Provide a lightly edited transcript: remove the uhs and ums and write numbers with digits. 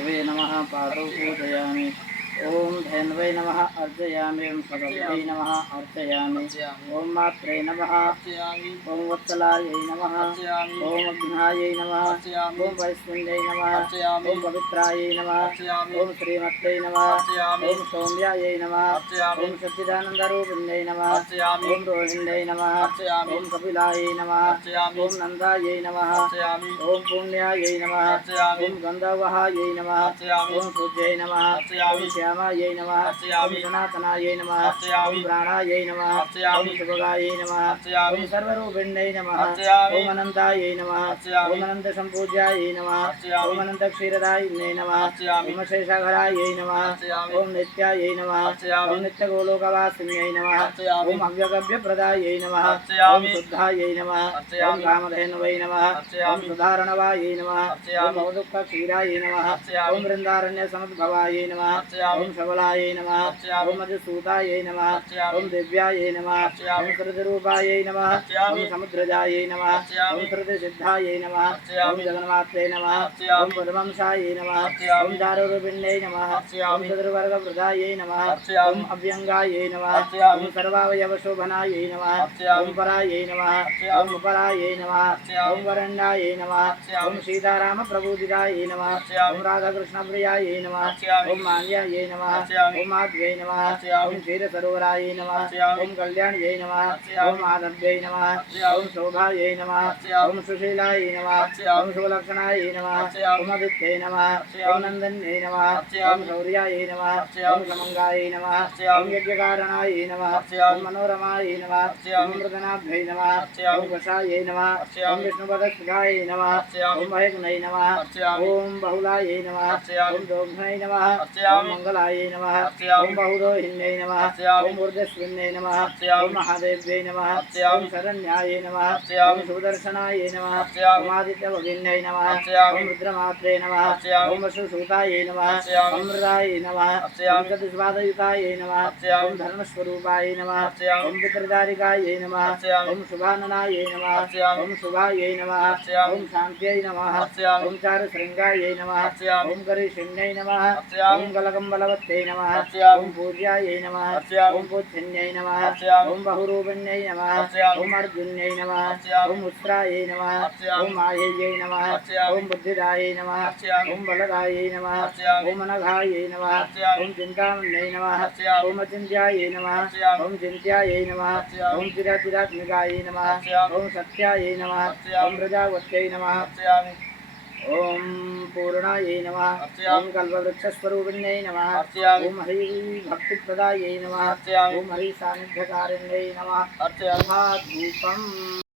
केशवे नमः पादौ पूजयामि। ओम धन्वै नमः अर्चयामि। ओम सदस्यै नमः अर्चयामि। ओम मात्रे नमः। ओम वत्सलायै नमः। ओम अग्नायै नमः। ओम वैष्णव्यै नमः। ओम पवित्रायै नमः। ओम श्रीमत्यै नमः। ओम सौम्यायै नमः। ओम सच्चिदानन्दरूपिण्यै नमः। ओम रोहिण्यै नमः। ओम कपिलायै नमः। ओम नन्दायै नमः। ओम पुण्यायै नमः। ओम गन्धर्वायै नमः। ओम सूर्यै नमः। ओम श्यामायै नमः। ओम सनातनायै नमः। ओम प्राणायै नमः। ओम शुभगायै नमः। ओम सर्वरूपिण्यै नमः। ओम अनन्तायै नमः। ओम अनन्तसम्पूज्यायै नमः। ओम अनन्तक्षीरदायिन्यै नमः। ओम शेषाघरायै नमः। ओम नित्यायै नमः। ओम नित्यगोलोकवासिन्यै नमः। ओम अव्यगव्यप्रदायै नमः। ओम शुद्धायै नमः। ओम कामधेनवै नमः। ओम सुधारणवायै नमः। ओम भवदुःखक्षीरायै नमः। ओम वृन्दारण्यसमुद्भवायै नमः। ओम सबलायै नमः। ओम मधुसूतायै नमः। ओम दिव्यायै नमः। ओम श्रुतिरूपायै नमः। ओम समुद्रजायै नमः। ओम श्रुतिसिद्धायै नमः। ओम जगन्मात्रे नमः। ओम पद्मंसायै नमः। ओम चारुरूपिण्यै नमः। ओम चतुर्वर्गप्रदायै नमः। ओम अव्यङ्गायै नमः। ओम सर्वावयवशोभनायै नमः। ओम परायै नमः। ओम उपरायै नमः। ओम वरण्यायै नमः। ओम सीतारामप्रबोधितायै नमः। ओम राधाकृष्णप्रियायै नमः। ओम माल्यायै नमः। ओम माध्यै नमः। ओम क्षीरसरोवरायै नमः। ओम कल्याण्यै नमः। ओम माधव्यै नमः। ओम शोभायै नमः। ओम सुशीलायै नमः। ओम शुभलक्षणायै नमः। ओम आदित्यै नमः। ओम नन्दन्यै नमः। ओम शौर्यायै नमः। ओम समङ्गायै नमः। ओम यज्ञकारणायै नमः। ओम मनोरमायै नमः। ओम मृदनाभ्यै नमः। ओम वशायै नमः। ओम विष्णुपदस्थितायै नमः। ओम महेग्नै नमः। ओम बहुलायै नमः। ओम दोग्ध्नै नमः। ओम मङ्गलायै नमः। ओम बहुरोहिण्यै नमः। ओम ऊर्जस्विन्यै नमः। ओम महादेव्यै नमः। ओम शरण्यायै नमः। ओम सुदर्शनायै नमः। ओम आदित्यभगिन्यै नमः। ओम रुद्रमात्रे नमः। ओम वसुसूतायै नमः। ओम मृदायै नमः। ओम चतुष्पादयुतायै नमः। ओम धर्मस्वरूपायै नमः। ओम पितृदारिकायै नमः। ओम शुभाननायै नमः। ओम शुभायै नमः। ओम शान्त्यै नमः। ओम चारुशृङ्गायै नमः। ओम करिशिन्यै नमः। ओम गलकम्बलवत्यै नमः। ओम पूज्यायै नमः। ओम पूज्यन्यै नमः। ओम बहुरूपिण्यै नमः। ओम अर्जुन्यै नमः। ओम उत्सरायै नमः। ओम माह्यै नमः। ओम बुद्धिदायै नमः। ओम बलदायै नमः। ओम अनघायै नमः। ओम चिन्तामण्यै नमः। ओम अचिन्त्यायै नमः। ओम चिन्त्यायै नमः। ओम चिराचिरात्मिकायै नमः। ओम सत्यायै नमः। ओम प्रजावत्यै नमः। ओम पूर्णायै नमः। ओम कल्पवृक्षस्वरूपिण्यै नमः। ओम हरिभक्तिप्रदायै नमः। ओम हरिसान्निध्यकारिण्यै नमः। धूपम्